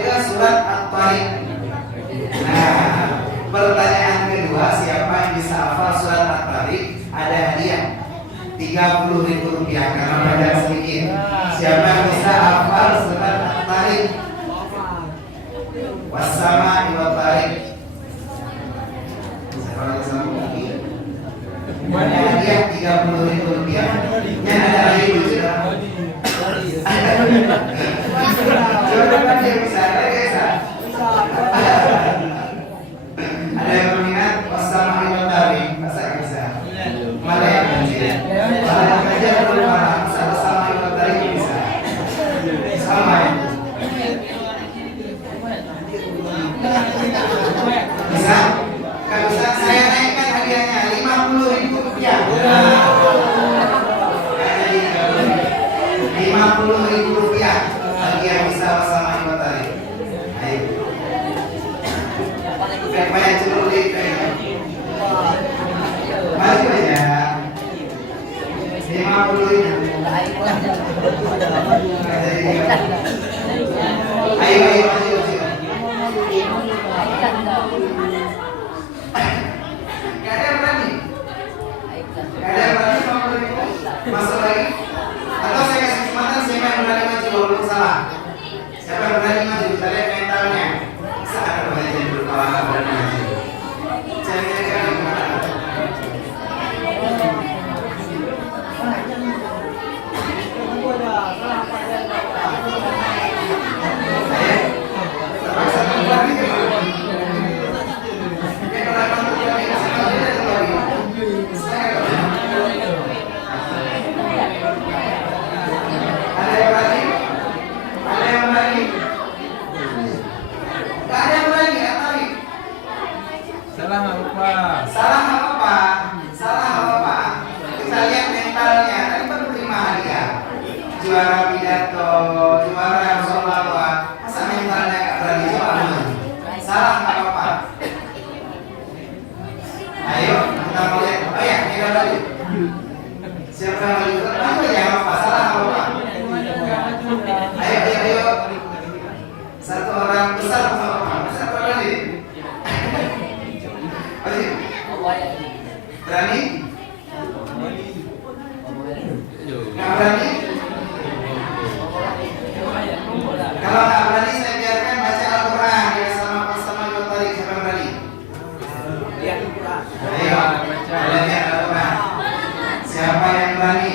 Surat At-Tariq. Nah, pertanyaan kedua, siapa yang bisa hafal surat At-Tariq? Ada hadiah Rp30.000 karena belajar sedikit. Siapa yang bisa hafal surat At-Tariq? Wassama'i wat-tariq. Siapa yang bisa lagi? Ada hadiah Rp30.000. Yang ada lagi juga. Coba yang bisa, ada yang berminat wassama'i wat-tariq, masa nggak bisa? Malah yang kecil, malah yang belajar belum paham, masa wassama'i wat-tariq bisa? Sama ya? Bisa? Kalau bisa saya naikkan hadiahnya Rp50.000. Rp50.000 bagi yang bisa wassama'i wat-tariq. Ayo. Banyak celurit maju aja 50.000. Ayo maju. Gak ada yang berani 50.000. Masuk lagi atau saya kasih kesempatan siapa yang berani maju walaupun salah. Siapa yang berani maju, kita lihat mentalnya. Bisa ada banyak yang berkepala berani maju. Jangan gimana. Juara pidato, juara sholawat, masa mentalnya gak berani soalnya? Salah nggak apa-apa. Ayo kita mulai. Oh ya, kita balik. Siapa yang maju? Maju ya, apa? Salah nggak apa-apa. Ayo. Satu orang besar sama apa? Satu orang lagi. Berani? Nggak berani? Kalau nggak berani saya biarkan baca Al-Quran ya sama wat-tariq. Siapa yang berani? Ayo baca Al-Quran. Siapa yang berani?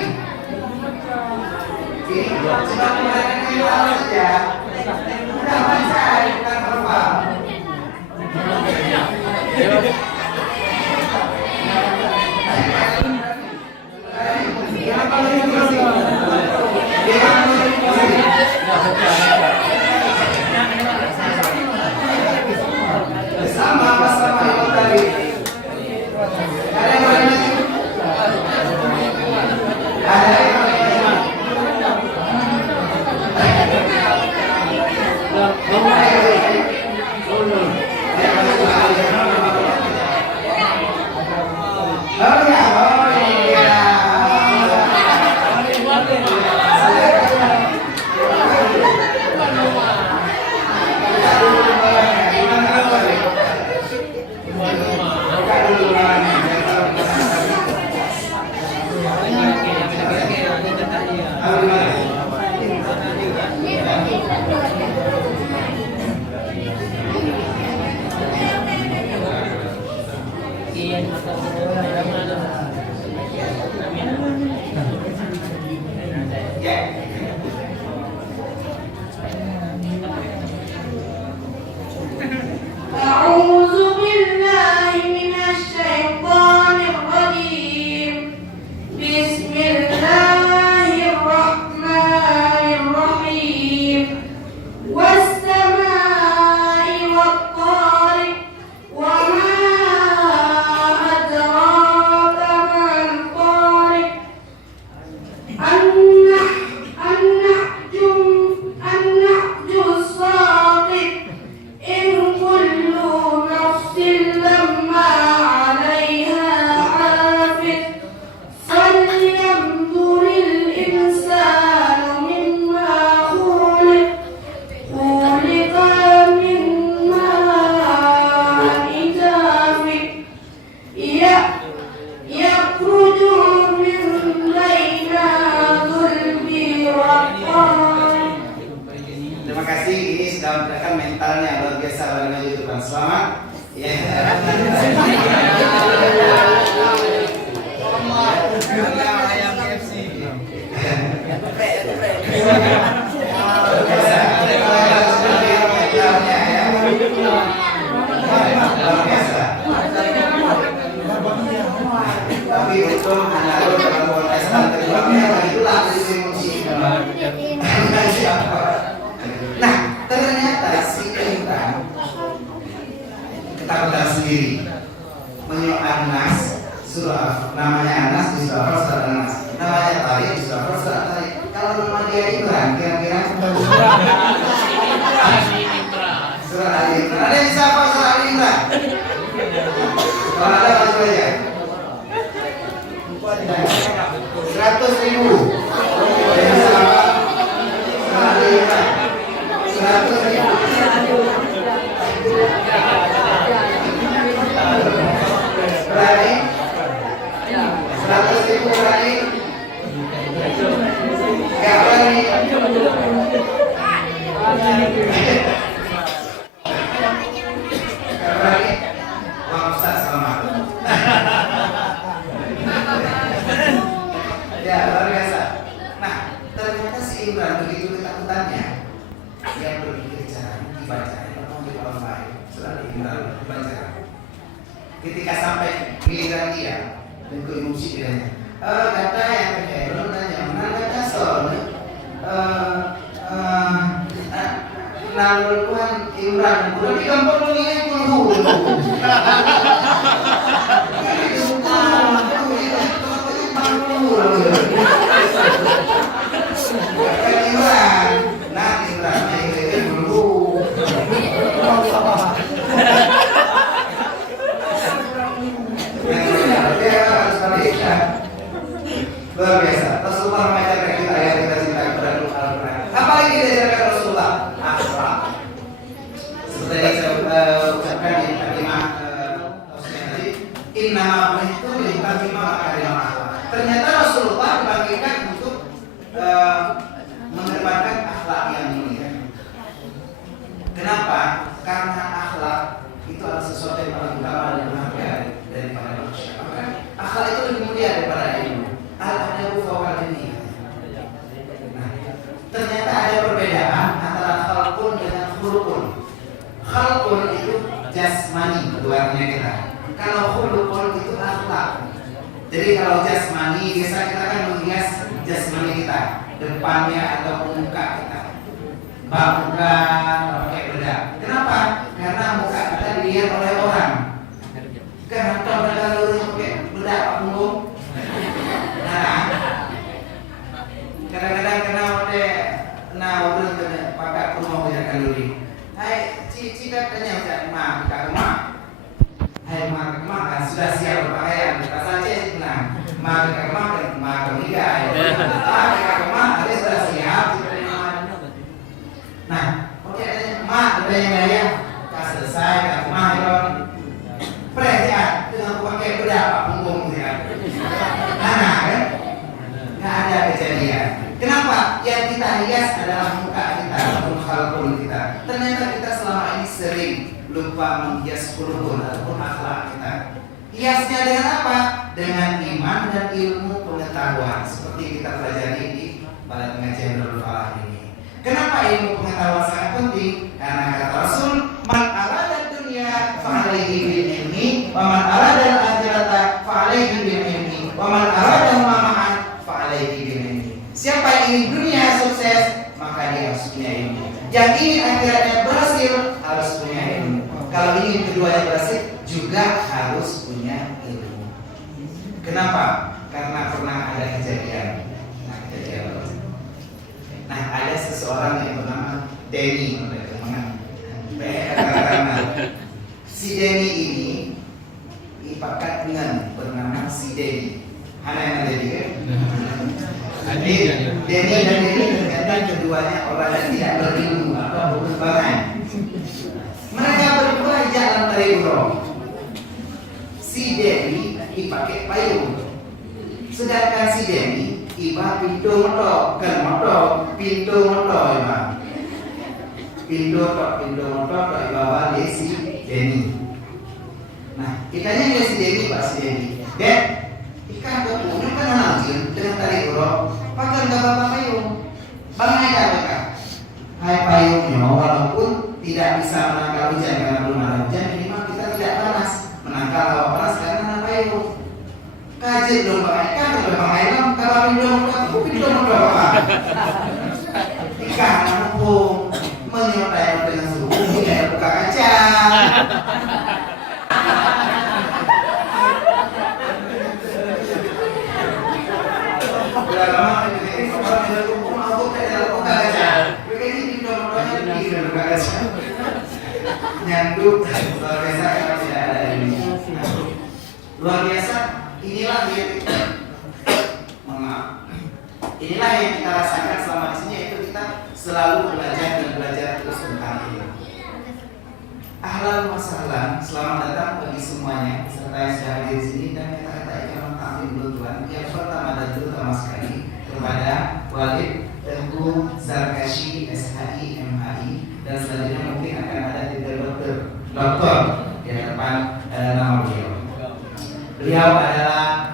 Ini cuma berani kita saja. Udah baca, bukan verbal. Sama tadi. Ada yang berani maju? Ada yang berani maju? ini sudah memperlihatkan mentalnya luar biasa bagi maju depan. Selamat. Ya. Tapi untuk anak kalau Islam kedua itulah emosi. Nah, ternyata si Imran ketakutan sendiri menyuruh Anas surah namanya Anas di surah Anas, namanya Tariq di surah Tariq. Kalau nama dia Imran kira-kira surah Ali Imran. Ada yang bisa apa surah Ali Imran? Kalau ada maju aja. 100.000. Yang bisa apa? Surah Ali Imran. 100.000. Berani? 100.000 berani? Gak berani? Gak berani? Wah Ustaz selamat. Ya luar biasa. Nah ternyata si Imran begitu ketakutannya, dia berpikir caranya dibaca di orang lain. Sudah Imran dibaca. Ketika sampai giliran dia dan ke emosi dia kata yang kehebatan nanya mana kasar Tuhan Imran udah digampar dulu ya dulu Imran nah Imran dulu luar biasa. Rasulullah mengajarkan kita ayat kita cinta kepada Al-Quran. Apalagi diajarkan Rasulullah? Akhlak. Seperti yang saya ucapkan di kalimat tadi, innama bu'ithtu liutammima makarimah akhlak. Ternyata Rasulullah dibangkitkan untuk mengedepankan akhlak yang mulia. Kenapa? Karena akhlak itu adalah sesuatu yang paling utama dan berharga daripada manusia. Maka akhlak itu lebih mulia daripada ilmu. Al-adabu fawqal ilmi. Nah, ternyata ada perbedaan antara khalqun dengan khuluqun. Khalqun itu jasmani, keluarnya kita. Kalau khuluqun itu akhlak. Jadi kalau jasmani biasa kita kan menghias jasmani kita, depannya atau muka kita. Muka pakai bedak. Kenapa? Karena muka kita dilihat oleh orang. Kenapa mereka lurus pakai bedak punggung? Kadang-kadang kena oleh udah pakai rumah punya kalori. Hai, cici katanya udah mak, hai mak, sudah siap berpakaian. Kita saja senang. Mak, nikah. Mak, ada sudah siap. Nah, oke, mak, ada yang gaya. Kak selesai, mak, percaya dengan pakai bedak punggung ya. Nah, kan? Nggak ada kejadian. Kenapa? Yang kita hias adalah muka kita, ataupun khalqun kita. Ternyata kita selama ini sering lupa menghias khuluqun ataupun akhlak kita. Hiasnya dengan apa? Dengan iman dan ilmu pengetahuan. Seperti kita pelajari di Balai Pengajian Darul Falah ini. Kenapa ilmu pengetahuan sangat penting? Karena kata Rasul, man arada dunya fa'alaihi bil ilmi, wa man arada al-akhirata fa'alaihi bil ilmi, wa man arada ma'an fa'alaihi bil ilmi. Siapa yang ingin dunia sukses, maka dia harus punya ilmu. Yang ingin akhiratnya berhasil, harus punya ilmu. Kalau ingin keduanya berhasil, juga harus punya ilmu. Kenapa? Karena pernah ada kejadian. Nah, ada seseorang yang bernama Denny. Si Denny ini dipakat dengan bernama si Denny. Ada yang ada juga. Denny dan Denny ternyata keduanya orang yang tidak berilmu atau berkembangan. Mereka berdua jalan dari Urong. Si Denny dipakai payung, sedangkan si Denny iba pintu motor, kan motor, pintu motor iba. Pindo motor Pak Bawa Desi Denny. Nah, kitanya dia si Denny, Pak si Denny. Dek, ikan kepunyo kan anjir dengan tali gorok. Pakai enggak bapak payung. Bang aja mereka. Hai payungnya, walaupun tidak bisa menangkal hujan karena belum ada hujan, minimal kita tidak panas. Menangkal hawa panas karena ada payung. Kaji dong Pak, ikan terbang ayam, kalau pindo motor Pak. Ikan mumpung menyertai dengan suhu tidak buka kaca. Udah lama ini kalau tidak kumpul mau tidak buka kaca. Begini pindo motornya tidak buka kaca. Nyanduk luar biasa kalau tidak ada ini. Luar biasa. Inilah yang inilah yang kita rasakan selama di sini, yaitu kita selalu belajar dan belajar terus tentang ini. Ahlan wa sahlan, selamat datang bagi semuanya serta yang sudah hadir di sini, dan kata-kata ikram ta'zim Tuhan yang pertama dan terutama sekali kepada Walid Tengku Zarkashi SHI MHI, dan selanjutnya mungkin akan ada 3 dokter di depan nama beliau. Beliau adalah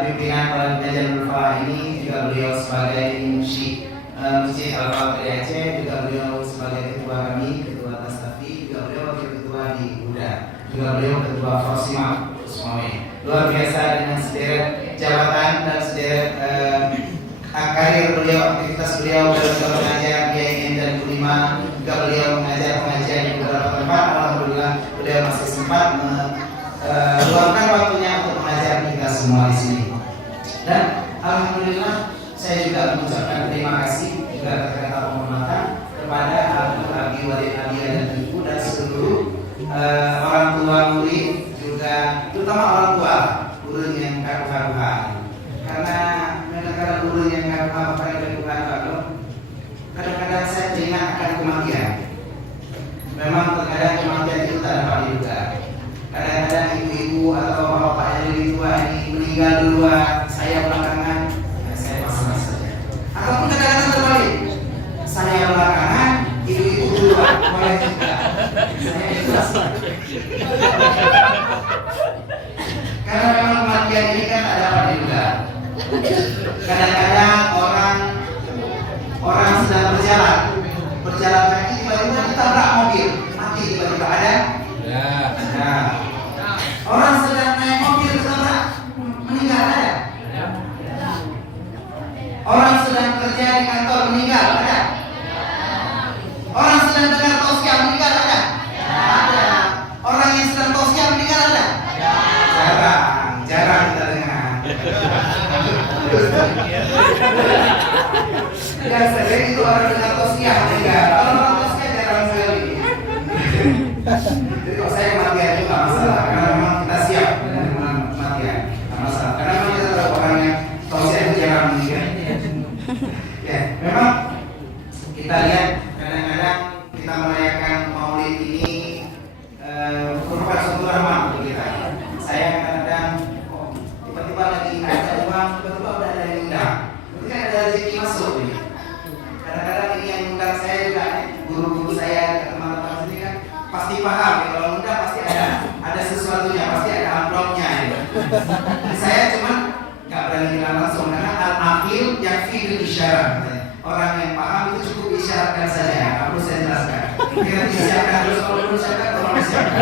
pimpinan para pengajar Nurfa ini, juga beliau sebagai musyik Masjid Al-Fatih Aceh, juga beliau sebagai ketua kami, ketua Tastafi, juga beliau wakil ketua di Buddha, juga beliau ketua Fasimah Usmawi. Luar biasa dengan sederet jabatan dan sederet karir beliau, aktivitas beliau dalam mengajar di IAIN dan Kulima, juga beliau mengajar pengajian di beberapa tempat. Alhamdulillah beliau masih sempat luangkan waktunya untuk mengajar kita semua di sini. Dan alhamdulillah saya juga mengucapkan terima kasih juga kata-kata penghormatan kepada Abi Walid Abia dan Ibu dan seluruh orang tua murid, juga terutama orang tua guru yang karuha-karuhan. Karena kadang-kadang guru yang karuha-karuhan, kadang-kadang saya teringat akan kematian. Memang terkadang kematian itu tak dapat diduga. Kadang-kadang ibu-ibu atau bapak yang lebih tua ini meninggal duluan, saya belakangan, ya saya pasrah saja. Ataupun kadang-kadang terbalik, saya belakangan, ibu-ibu duluan, boleh juga. Saya ikhlas. Karena memang kematian ini kan tak dapat diduga. Kadang-kadang orang sedang berjalan kaki, tiba-tiba ditabrak mobil, mati tiba-tiba ada. Nah, orang sedang naik mobil ketabrak, meninggal ada. Orang sedang kerja di kantor meninggal ada. Orang sedang dengar tausiah meninggal ada. Ada. Orang yang sedang tausiah meninggal ada. Jarang kita dengar. Biasanya itu orang dengar tausiah meninggal. Kalau orang tausiah jarang sekali. Jadi kalau saya kematian itu nggak masalah, karena memang kita siap dengan kematian, nggak masalah. Karena memang kita tahu orang yang tausiah itu jarang meninggal. Ya, memang kita lihat kadang-kadang kita merayakan Maulid ini merupakan suatu rahmat untuk kita. Saya kadang-kadang tiba-tiba lagi ada uang, tiba-tiba udah ada yang undang. Berarti kan ada rezeki masuk nih. Kadang-kadang ini yang undang saya juga, guru-guru saya, teman-teman sini kan pasti paham ya, kalau undang pasti ada sesuatunya, pasti ada amplopnya ya. Jadi saya cuman nggak berani bilang langsung, karena al-aqil yakfi bil isyarat. Orang yang paham itu cukup isyaratkan saja, nggak perlu saya jelaskan. Kira disiapkan terus, kalau perlu siapkan, tolong disiapkan.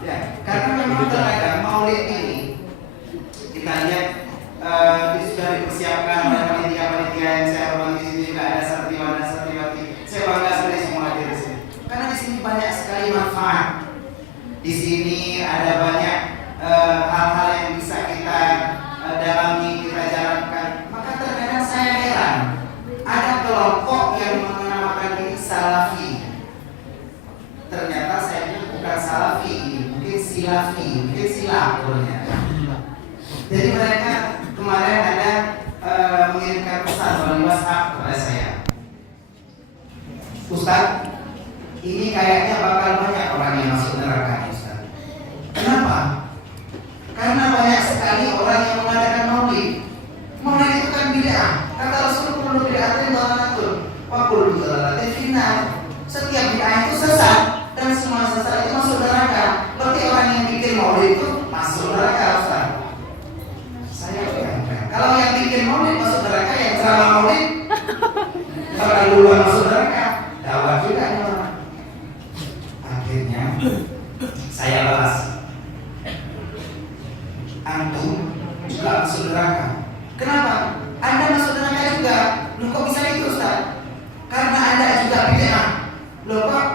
Ya, karena memang terkadang Maulid ini kita lihat sudah dipersiapkan oleh panitia-panitia yang saya hormati. Di sini juga ada santriwati. Saya bangga sekali semua hadir di sini. Karena di sini banyak sekali manfaat. Di sini ada banyak hal-hal yang bisa kita dalami, kita jalankan. Maka terkadang saya heran, ada kelompok yang menamakan diri Salafi. Ternyata saya ini bukan Salafi, mungkin Silafi, mungkin Silaf. Jadi mereka kemarin ada mengirimkan pesan melalui WhatsApp kepada saya. Ustaz, ini kayaknya bakal banyak orang yang masuk neraka, Ustaz. Kenapa? Karena banyak sekali orang yang mengadakan maulid. Maulid itu kan bid'ah. Kata Rasul kullu bid'atin dhalalatul wa kullu dhalalatin finnar. Setiap bid'ah itu sesat dan semua sesat itu masuk neraka. Berarti orang yang bikin maulid itu masuk neraka, Ustaz. Saya bayangkan kalau yang bikin maulid masuk neraka, yang ceramah maulid bakal duluan masuk neraka. Dawah juga nih orang. Akhirnya saya balas, antum juga masuk neraka. Kenapa? Anda masuk neraka juga. Loh kok bisa itu, Ustaz? Karena Anda juga bid'ah. Loh kok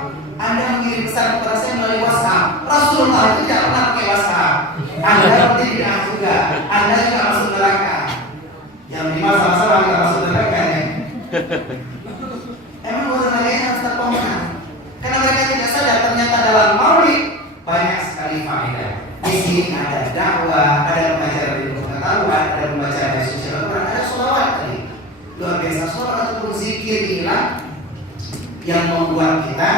Anda mengirim pesan kepada saya melalui WhatsApp? Rasulullah itu tidak pernah pakai WhatsApp. Anda berarti bid'ah juga. Anda juga masuk neraka. Yang lima sama-sama kita masuk neraka ya. Emang urusan mereka harus terpongkan. Karena mereka tidak sadar ternyata dalam maulid banyak sekali faedah. Di sini ada dakwah, ada pembelajaran ilmu pengetahuan, ada pembacaan sosial Al-Quran, ada sholawat tadi. Luar biasa, sholawat ataupun zikir inilah yang membuat kita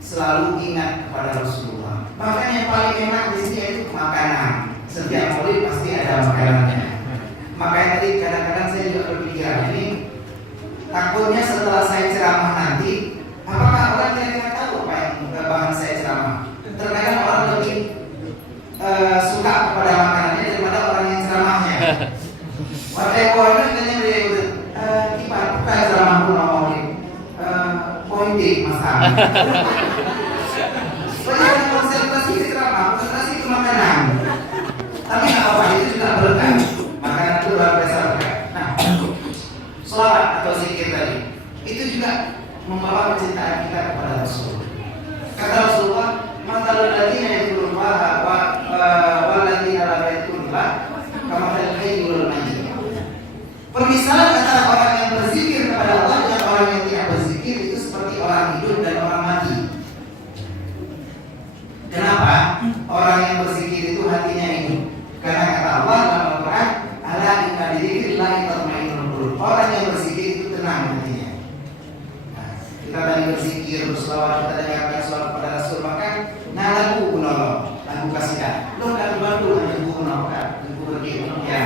selalu ingat kepada Rasulullah. Bahkan yang paling enak di sini itu makanan. Setiap maulid pasti ada makanannya. Makanya tadi kadang-kadang saya juga berpikiran ini, takutnya setelah saya ceramah nanti, apakah orang kira-kira tahu apa yang bahan saya ceramah? Terkadang orang lebih suka kepada makanannya daripada orang yang ceramahnya. Waktu orang katanya dia kita bukan ceramah pun maulid, pointing masalah. Banyak konsentrasi di ceramah, konsentrasi ke makanan. Tapi nggak apa, itu juga berkah. Makanan itu luar biasa berkah. Nah, sholawat atau zikir tadi itu juga membawa kecintaan kita kepada Rasul. Kata Rasulullah, matalul ladzina yadhkurullaha wal ladzina la yadhkurullah kamathalil hayyi wal mayyit. Permisalan antara orang yang berzikir kepada Allah dan orang yang tidak berzikir itu seperti orang hidup dan orang mati. Kenapa? Orang yang berzikir itu hatinya hidup. Karena kata Allah dalam Al-Quran, ala inna bidzikrillah tatma'innul qulub. Orang yang berzikir itu tenang hatinya. Nah, kita tadi berzikir, berselawat, kita dengarkan selawat kepada Rasul, maka nah lagu kunolong, lagu kasidah. Lo nggak dibantu lagu kunolong, lagu pergi ya. Lo nggak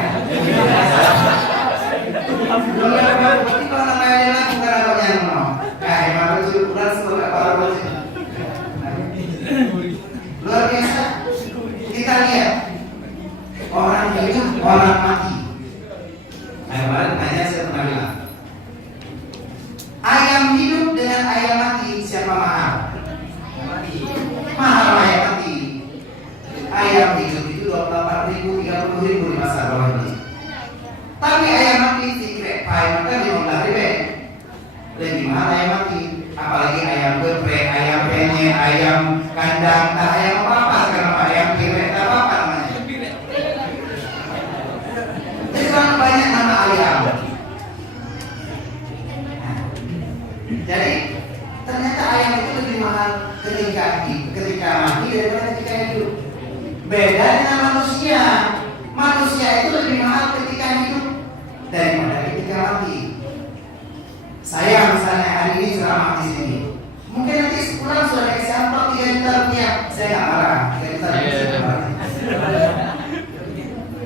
dibantu, berarti kalau namanya lagu karena lo yang kunolong. Nah, emang itu bulan sebagai para wajib. Luar biasa. Kita lihat orang hidup, orang mati. Kemarin nanya saya pernah bilang, ayam hidup dengan ayam mati siapa mahal? Mahal ayam mati. Ayam hidup itu 28.000, 30.000 di pasar bawah ini. Tapi ayam mati tikrek payah maka 15.000. Lebih mahal ayam mati. Apalagi ayam geprek, ayam penyet, ayam kandang, tak ayam apa-apa sekarang, ayam pirek, tak apa-apa namanya. Jadi kan banyak nama ayam. Jadi ternyata ayam itu lebih mahal ketika mati daripada ketika hidup. Beda dengan manusia. Manusia itu lebih mahal ketika hidup daripada ketika mati. Saya misalnya hari ini ceramah di sini, mungkin nanti sebulan sudah dikasih amplop 3 juta rupiah, saya nggak marah, 3 juta rupiah saya nggak marah.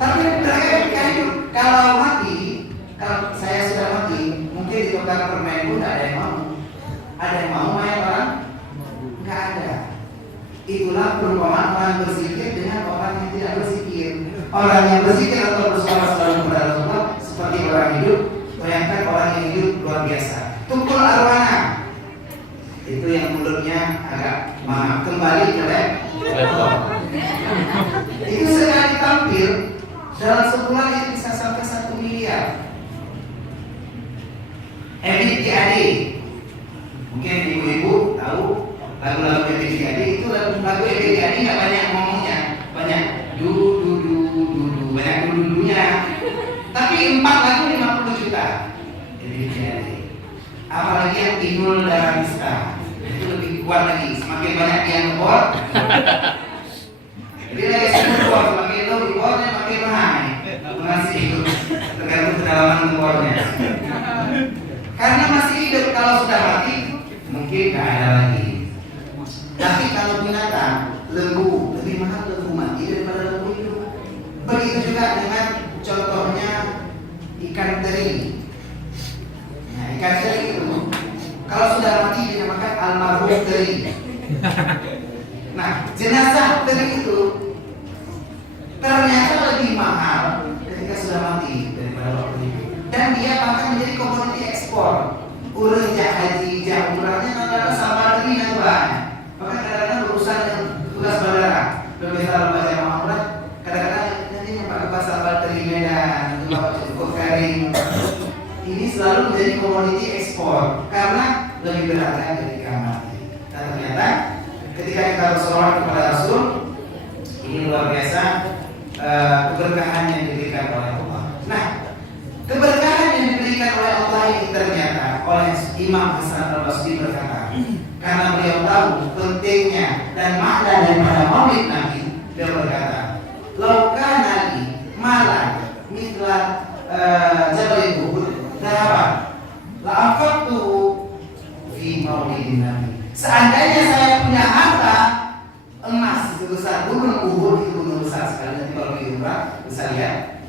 Tapi mereka ketika hidup, kalau mati, kalau saya sudah mati, mungkin di tukang permen pun nggak ada yang mau. Ada yang mau main orang? Nggak ada. Itulah perumpamaan orang berzikir dengan orang yang tidak berzikir. Orang yang berzikir atau bersuara selalu kepada Allah seperti orang hidup. Bayangkan orang yang hidup luar biasa. Tukul arwana itu yang mulutnya agak maaf kembali ke laptop. Itu sekali tampil dalam sebulan itu bisa sampai 1 miliar. EBITDAD, mungkin ibu-ibu tahu lagu-lagu EBITDAD itu lagu EBITDAD nggak banyak ngomongnya, banyak banyak dudunya. Tapi 4 lagu 50 juta. Apalagi yang Inul Daramista itu lebih kuat lagi. Semakin banyak yang ngebor. Jadi lagi ngebor, semakin itu ngebornya makin mahal. Masih itu tergantung kedalaman ngebornya. Karena masih hidup, kalau sudah mati mungkin nggak ada lagi. Tapi kalau binatang, lembu lebih mahal lembu mati daripada lembu hidup. Begitu juga dengan contohnya ikan teri. kajian itu. Kalau sudah mati dinamakan almarhum teri. Nah, jenazah teri itu ternyata lebih mahal ketika sudah mati daripada waktu itu. Dan dia bahkan menjadi komoditi ekspor. Urang jak haji, jak umrahnya kadang-kadang sama teri yang banyak. Bahkan kadang-kadang berurusan dengan tugas bandara. Berbeda lembaga jamaah umrah, kadang-kadang nanti pakai pasar bateri Medan, cukup kering. Ini selalu menjadi komoditi ekspor karena lebih berharga ketika mati. Nah ternyata ketika kita bersolat kepada Rasul, ini luar biasa keberkahan yang diberikan oleh Allah. Nah, keberkahan yang diberikan oleh Allah ini ternyata oleh Imam Hasan Al-Basri berkata, karena beliau tahu pentingnya dan makna daripada Maulid Nabi, beliau berkata, "Laukana li malan mithla Jabal Uhud, dahaban, la anfaqtu fi Maulidin Nabi." Seandainya saya punya harta emas sebesar gunung Uhud, itu gunung besar sekali, nanti kalau di umrah bisa lihat,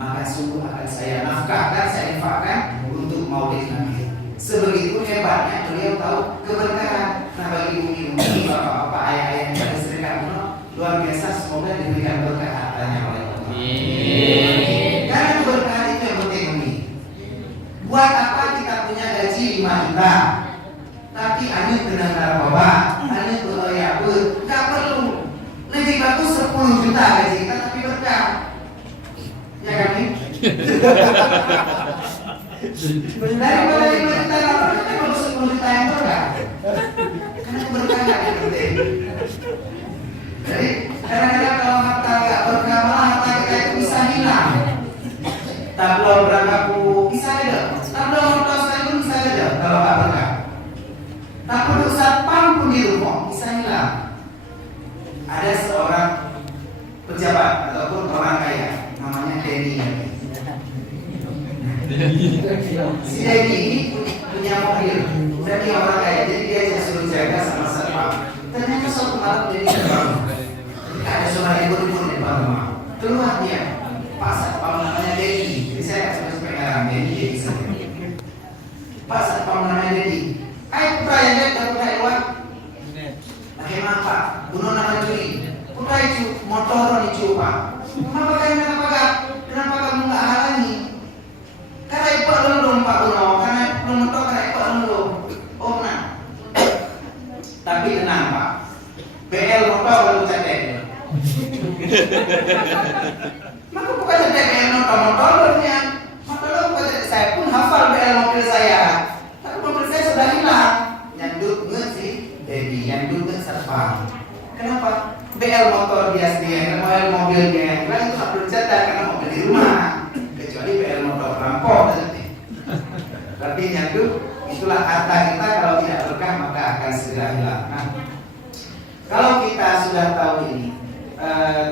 maka sungguh akan saya nafkahkan, saya infakkan untuk Maulid Nabi. Sebegitu hebatnya beliau tahu keberkahan. Nah bagi umi-umi, bapak-bapak, ayah-ayah yang pada serikat luar biasa, semoga diberikan berkah hartanya oleh Allah. Karena keberkahan itu yang penting umi. Buat apa kita punya gaji 5 juta, tapi anu kena narkoba, anu beroyak, nggak perlu. Lebih bagus 10 juta gaji kita tapi berkah. Ya kan nih? Daripada 5 juta lapar, kita perlu 10 juta yang berkah. Karena keberkahan yang penting. Jadi kadang-kadang kalau harta nggak berkah, malah harta kita itu bisa hilang. Tablo berangkatku bisa ada, tablo motor saya pun bisa ada kalau nggak berkah. Tak perlu satpam pun di rumah bisa hilang. Ada seorang pejabat ataupun orang kaya namanya Denny. Si Denny ini punya mobil dan dia orang kaya, jadi dia suruh jaga sama satpam. Ternyata suatu malam Denny terbangun. Ada suara ibu-ibu di depan rumah. Keluar dia, Pak satpam namanya Denny. Jadi saya nggak sampai ngarang Denny saja. Pak satpam namanya Denny. Ayo putra yang lihat dan putra luar. Bagaimana Pak? Bunuh nama curi. Putra itu motor itu Pak. Kenapa kamu nggak halangi? Karena ibu belum Pak Bunuh. Karena belum motor karena ibu belum. Oh nah. Tapi tenang Pak. BL motor belum cedek. Maka bukan cedek BL motor belumnya. Motor bukan cedek. Saya pun hafal BL mobil saya. Sudah hilang, yang duduk sih, Dedi, yang duduk satpam. Kenapa? BL motor dia sendiri, mobil dia yang hilang itu tak perlu catat karena mobil di rumah. Kecuali BL motor perampok nanti. Berarti yang itulah harta kita kalau tidak berkah maka akan segera hilang. Nah, kalau kita sudah tahu ini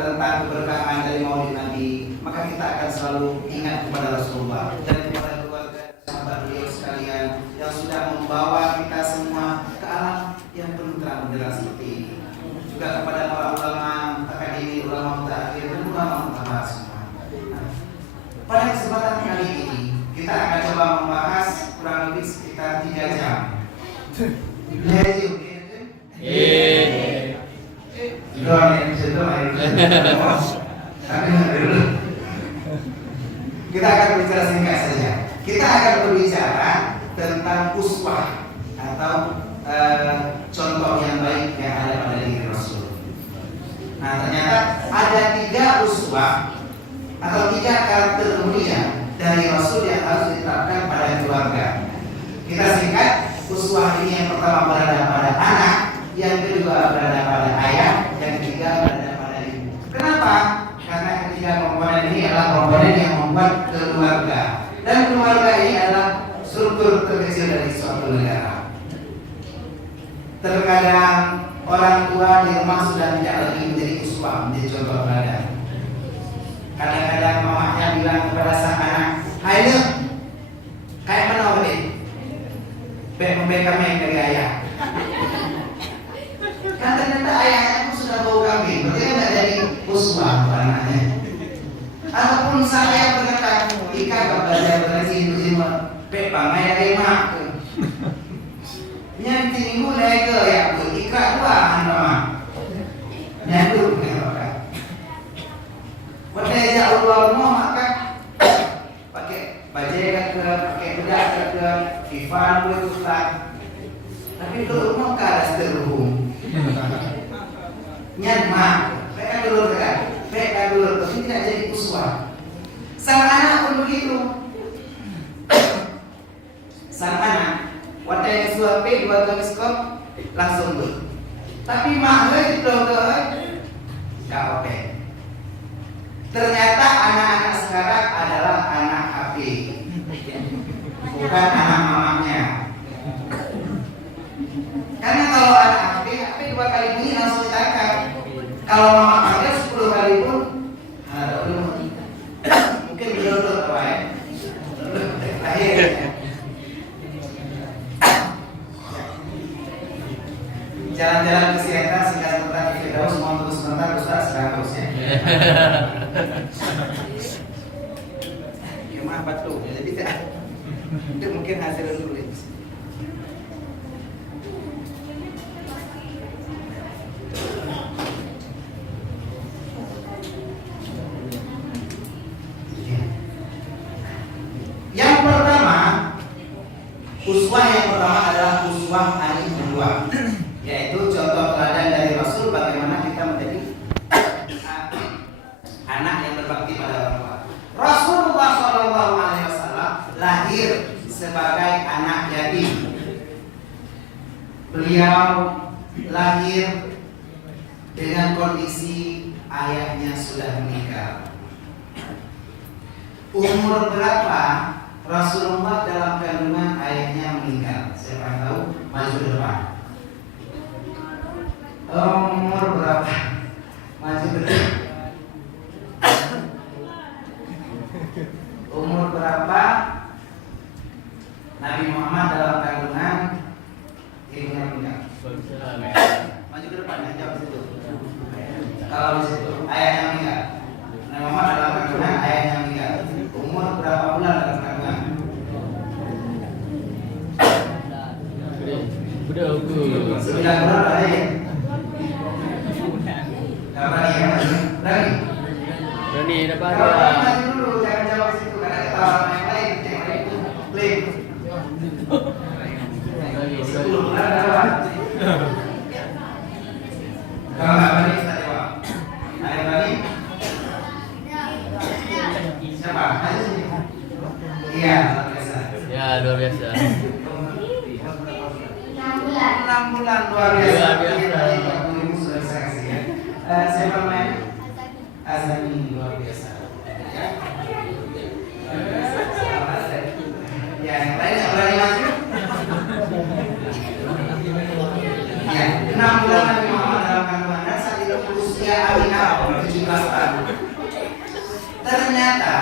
tentang keberkahan dari Maulid Nabi, maka kita akan selalu ingat kepada Rasulullah dan kepada keluarga sahabat beliau sekalian yang sudah membawa kita semua ke alam yang penuh terang benderang seperti ini. Juga kepada para ulama akademi, ulama mutakhir dan ulama mutabar semua. Nah, pada kesempatan kali ini kita akan coba membahas kurang lebih sekitar 3 jam. Kita akan berbicara singkat saja. Kita akan berbicara tentang uswah atau contoh yang baik yang ada pada diri Rasul. Nah ternyata ada 3 uswah atau 3 karakter mulia dari Rasul yang harus diterapkan pada keluarga. Kita singkat, uswah ini yang pertama berada pada anak, yang kedua berada pada ayah, yang ketiga berada pada ibu. Kenapa? Karena ketiga komponen ini adalah komponen yang membuat keluarga. Dan keluarga ini adalah struktur terkecil dari suatu negara. Terkadang orang tua di rumah sudah tidak lagi menjadi uswah, menjadi contoh teladan. Kadang-kadang mamanya bilang kepada sang anak, "Hai lu, kayak mana ini? Bek kami dari ayah." Kan ternyata ayahnya pun sudah bau kambing, berarti tidak jadi uswah anaknya. Ataupun saya berkata, "Ika belajar bahasa Indonesia, Pangai ada mak. Yang tinggu lega ya pun ikrar dua anda. Nyanduk ni orang. Pada jauh luar rumah maka pakai baju ke, pakai bedak ke, Ivan boleh ustaz. Tapi dulu rumah kada seterhubung. Nyan mak, mereka dulu kan, mereka dulu tapi tidak jadi uswah. Sang anak pun begitu. Sang anak wadah suapi dua teleskop langsung ber. Tapi mak itu jawab. Ternyata anak-anak sekarang adalah anak HP, bukan anak mamanya. Karena kalau anak HP 2 kali bunyi langsung ditangkap. Kalau mama ada 10 kali pun ada belum. Mungkin jodoh apa ya? Akhir. Jalan-jalan ke Sienta singkat sebentar di Firdaus, mau tunggu sebentar Ustaz, sekarang terus ya. Ya maaf tuh, jadi tidak. Itu mungkin hasil nulis. Yang pertama, uswah yang pertama adalah uswah alif kedua. Yaitu contoh teladan dari Rasul bagaimana kita menjadi anak yang berbakti pada orang tua. Rasulullah SAW lahir sebagai anak yatim. Beliau lahir dengan kondisi ayahnya sudah meninggal. Umur berapa Rasulullah dalam kandungan ayahnya meninggal? Siapa yang tahu? Maju depan. Umur berapa? Maju depan. Umur berapa Nabi Muhammad dalam kandungan ibunya meninggal? Maju ke depan, jawab situ. Kalau di situ ayahnya meninggal. Nabi Muhammad dalam kandungan ayahnya meninggal. Umur berapa bulan dalam kandungan? Udah ukur. 9 bulan ada ya? Gak berani ya? Berani? Berani dapat Kalau dia. maju dulu, jangan jawab situ karena ketawa sama yang lain. Yang lain itu klaim. 10 bulan ada apa? Kalau gak berani kita jawab. Ada yang berani? Siapa? Ayo sini. Iya, luar biasa. Ya luar biasa. 6 bulan luar biasa. Luar biasa. Sudah saya kasih ya. Siapa namanya? Azani, luar biasa. Ya. Ya, yang lain yang berani maju? Ya, 6 bulan Nabi Muhammad dalam kandungan dan saat itu usia Aminah 17 tahun. Ternyata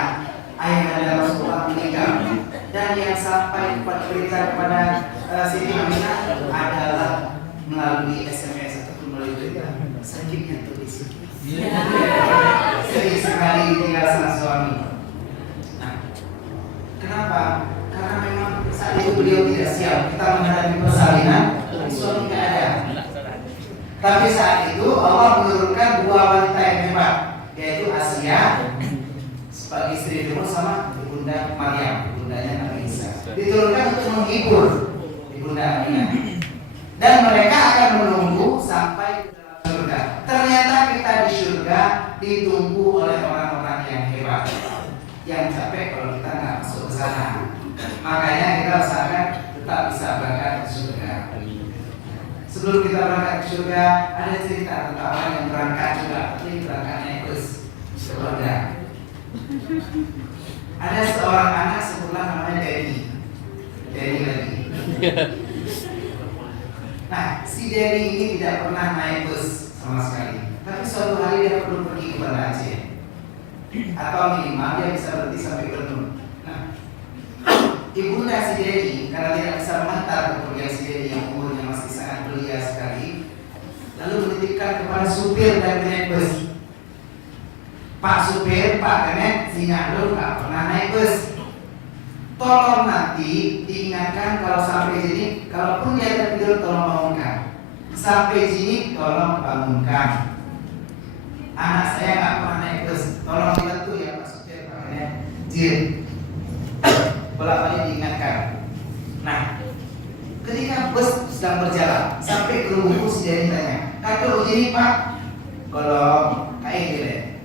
ayah Rasulullah meninggal dan yang sampai berita kepada Siti Aminah adalah melalui SMS ataupun melalui berita. Sakitnya tulis. Sedih sekali tinggal sang suami. Nah, kenapa? Karena memang saat itu beliau tidak siap. Kita menghadapi persalinan, suami tidak ada. Tapi saat itu Allah menurunkan 2 wanita yang hebat, yaitu Asia sebagai istri Fir'aun sama ibunda Maryam, ibundanya Nabi Isa. Diturunkan untuk menghibur ibunda Aminah. Dan mereka akan menunggu sampai ke dalam surga. Ternyata kita di surga ditunggu oleh orang-orang yang hebat. Yang capek kalau kita nggak masuk ke sana. Makanya kita usahakan tetap bisa berangkat ke surga. Sebelum kita berangkat ke surga, ada cerita tentang orang yang berangkat juga, tapi berangkatnya ikut keluarga. Ada seorang anak sebutlah namanya Denny lagi. Nah, si Denny ini tidak pernah naik bus sama sekali. Tapi suatu hari dia perlu pergi ke Banda Aceh, atau minimal dia bisa berhenti sampai Bernun. Nah, ibunda si Denny karena tidak bisa mengantar kepergian si Denny yang umurnya masih sangat belia sekali, lalu menitipkan kepada supir dan naik bus. Pak supir, Pak kenet, si Nyadul nggak pernah naik bus. Tolong nanti nanti diingatkan kalau sampai sini, kalaupun dia tertidur tolong bangunkan. Sampai sini tolong bangunkan. Anak saya nggak pernah naik bus, tolong dibantu ya Pak Supir, makanya jin. Bolak-balik diingatkan. Nah, ketika bus sedang berjalan sampai ke rumahku sudah ditanya, kakak uji Pak, golong kayak gini.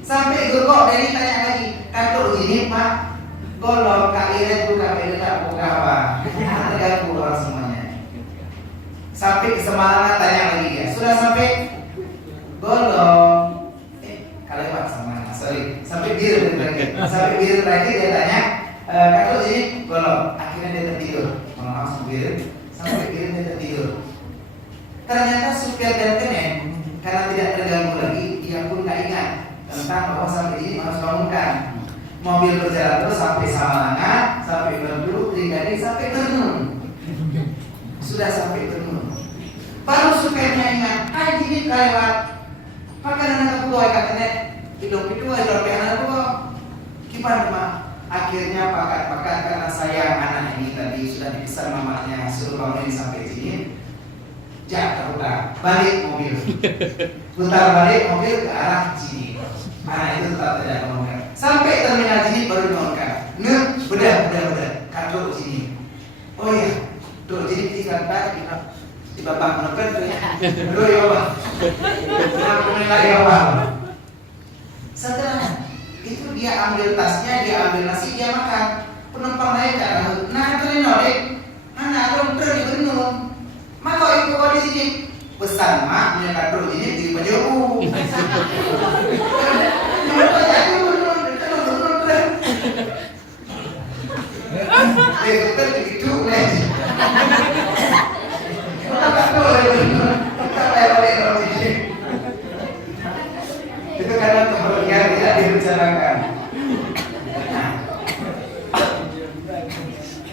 Sampai gerok dari tanya lagi, kakak uji Pak, golong kayak itu kakak tidak buka apa? Terganggu orang semuanya. Sampai ke Semarang tanya lagi dia, sudah sampai golong. Kalau Pak Semarang, sorry, sampai biru terakhir. Sampai biru terakhir dia tanya, kakak uji golong. Akhirnya dia tertidur. Langsung biru, sampai biru dia tertidur. Ternyata supir dan kenek karena tidak terganggu lagi, dia pun tak ingat tentang bahwa sampai ini harus bangunkan. Mobil berjalan terus sampai Samalanga, sampai Bendul, Trigadi, sampai Ternun. Sudah sampai Ternun. Baru supirnya ingat, ini kelewat. Pakai anak aku katanya, hidup itu ada anak aku. Gimana Pak? Akhirnya pakat karena sayang anak ini tadi sudah dipesan mamanya suruh bangunin sampai sini. Jatuh balik mobil, putar balik mobil ke arah sini. Anak itu tetap tidak bangunkan. Sampai terminal sini baru bangunkan. Bedah, kado sini. Oh iya, tuh jadi tinggal tadi di bapak menekan tuh ya. Aduh ya Pak, lagi awal. Setelah itu dia ambil tasnya, dia ambil nasi, dia makan. Penumpang lain tak tahu. Nah itu nih Nodik, mana orang di Benung. Mak kok ibu kok di sini? Pesan mak punya kado ini di Pajoku. Itu begitu nih. Itu kadang kebahagiaan tidak direncanakan.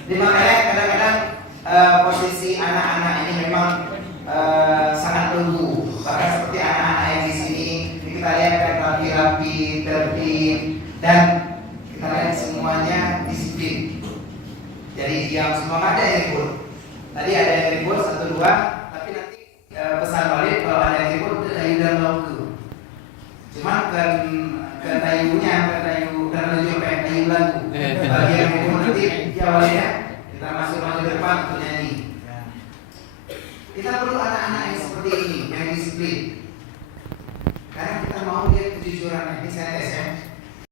Makanya kadang-kadang posisi anak-anak ini memang sangat tunggu. Bahkan seperti anak-anak yang di sini kita lihat kan rapi-rapi, tertib, dan kita lihat semuanya disiplin. Jadi diam semua, nggak ada yang ribut. Tadi ada yang ribut 1-2, tapi nanti pesan balik kalau ada yang ribut itu tayu dan lauku. Cuma ke tayunya, karena juga kayak tayu lagu. Bagi yang ribut nanti awalnya kita masuk depan untuk nyanyi. Kita perlu anak-anak yang seperti ini, yang disiplin. Karena kita mau lihat kejujuran. Ini saya tes ya.